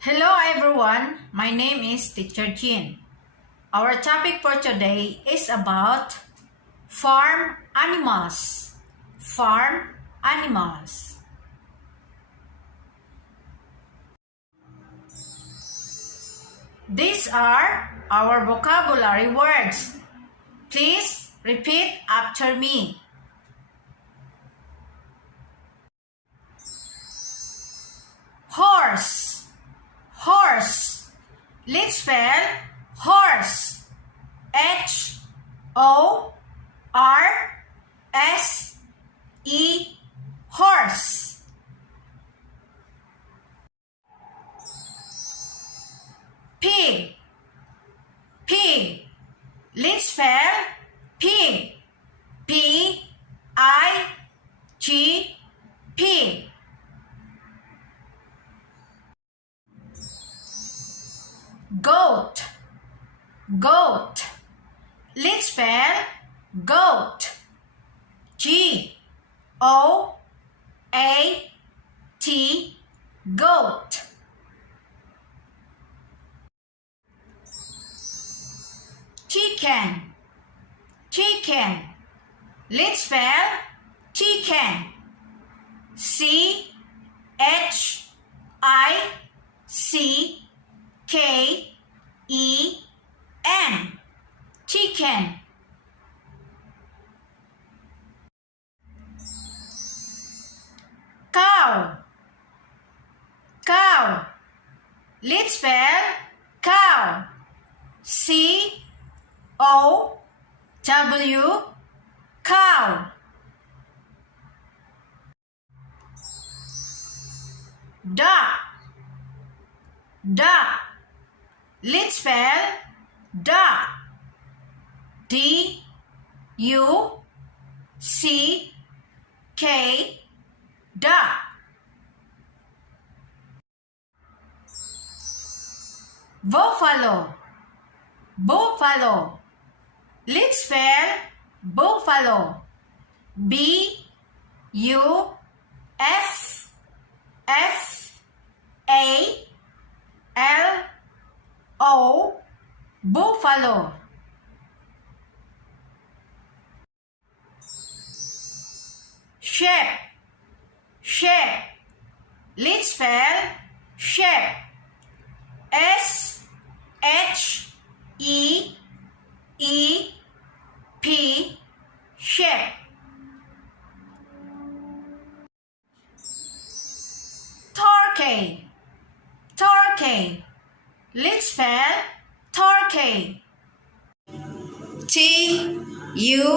Hello everyone, my name is Teacher Jean. Our topic for today is about farm animals. Farm animals. These are our vocabulary words. Please repeat after me. Horse. Horse. Let's spell horse. H-O-R-S-E. Horse. Pig. Pig. Let's spell pig. P-I-G. Pig. Goat. Goat. Let's spell goat. G-O-A-T. Goat. Chicken. Chicken. Let's spell chicken. C-H-I-C-K-E-N. Chicken. Cow. Cow. Let's spell cow. C-O-W. Cow. Duck. Duck. Let's spell duck. D-U-C-K. Duck. Buffalo. Buffalo. Let's spell buffalo. B-U-F-F-A-L-O. Buffalo. Sheep. Sheep. Let's spell sheep. S-H-E-E-P. Sheep. Turkey. Turkey. Let's spell turkey. T-U-R-K-E-Y.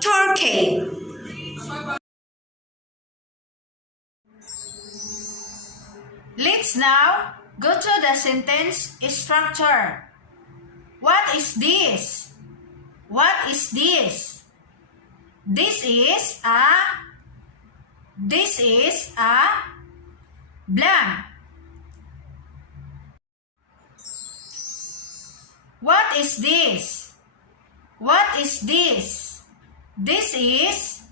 Turkey. Let's now go to the sentence structure. What is this? What is this? This is a blank. What is this? What is this? This is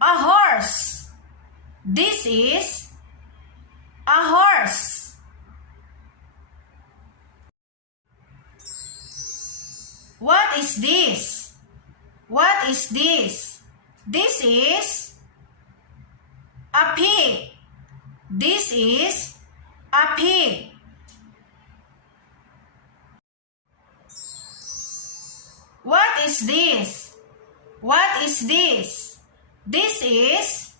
a horse. This is a horse. What is this? What is this? This is a pig. This is a pig. What is this? What is this? This is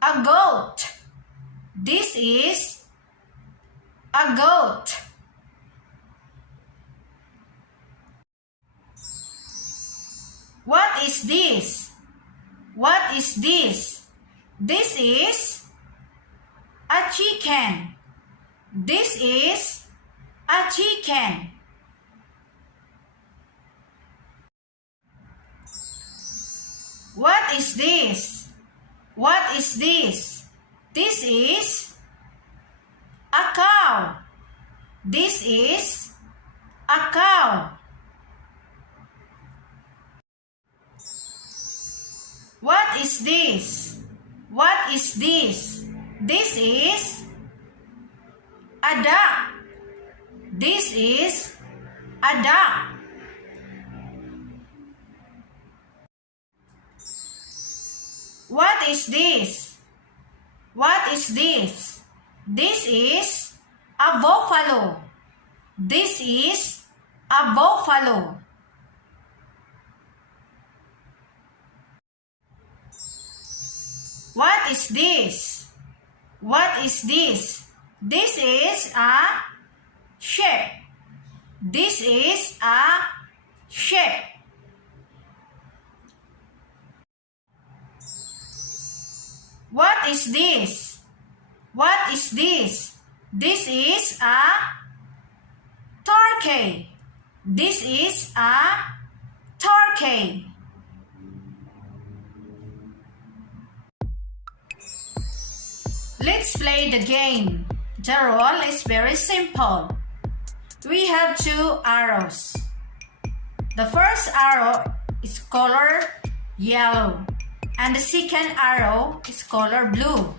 a goat. This is a goat. What is this? What is this? This is a chicken. This is a chicken. What is this? What is this? This is a cow. This is a cow. What is this? What is this? This is a duck. This is a duck. What is this? What is this? This is a buffalo. This is a buffalo. What is this? What is this? This is a sheep. This is a sheep. What is this? What is this? This is a turkey. This is a turkey. Let's play the game. The rule is very simple. We have 2 arrows. The first arrow is color yellow and the second arrow is color blue.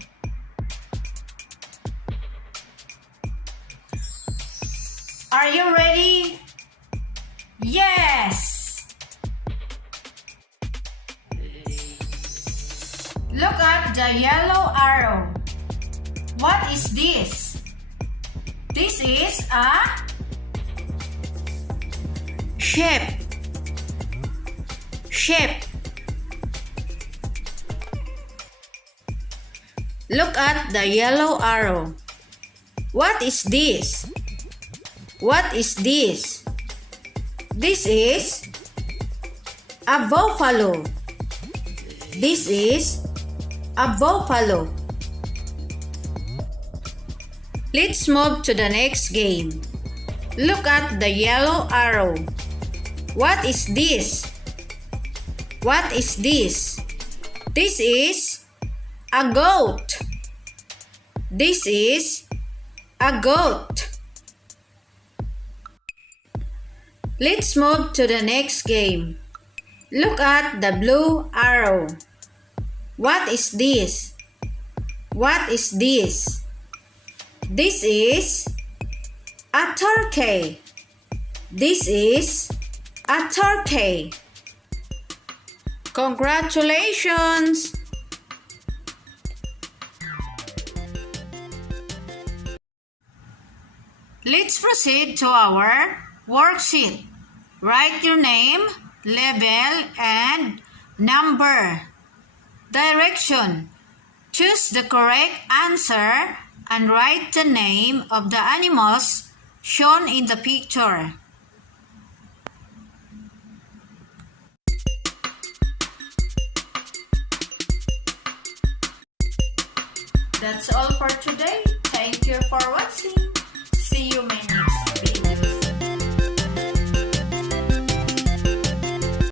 Are you ready? Yes! Look at the yellow arrow. What is this? This is a sheep. Sheep. Look at the yellow arrow. What is this? What is this? This is a buffalo. This is a buffalo. Let's move to the next game. Look at the yellow arrow. What is this? What is this? This is a goat. This is a goat. Let's move to the next game. Look at the blue arrow. What is this? What is this? This is a turkey. This is a turkey. Congratulations! Let's proceed to our worksheet. Write your name, level, and number. Direction. Choose the correct answer and write the name of the animals shown in the picture. That's all for today. Thank you for watching. See you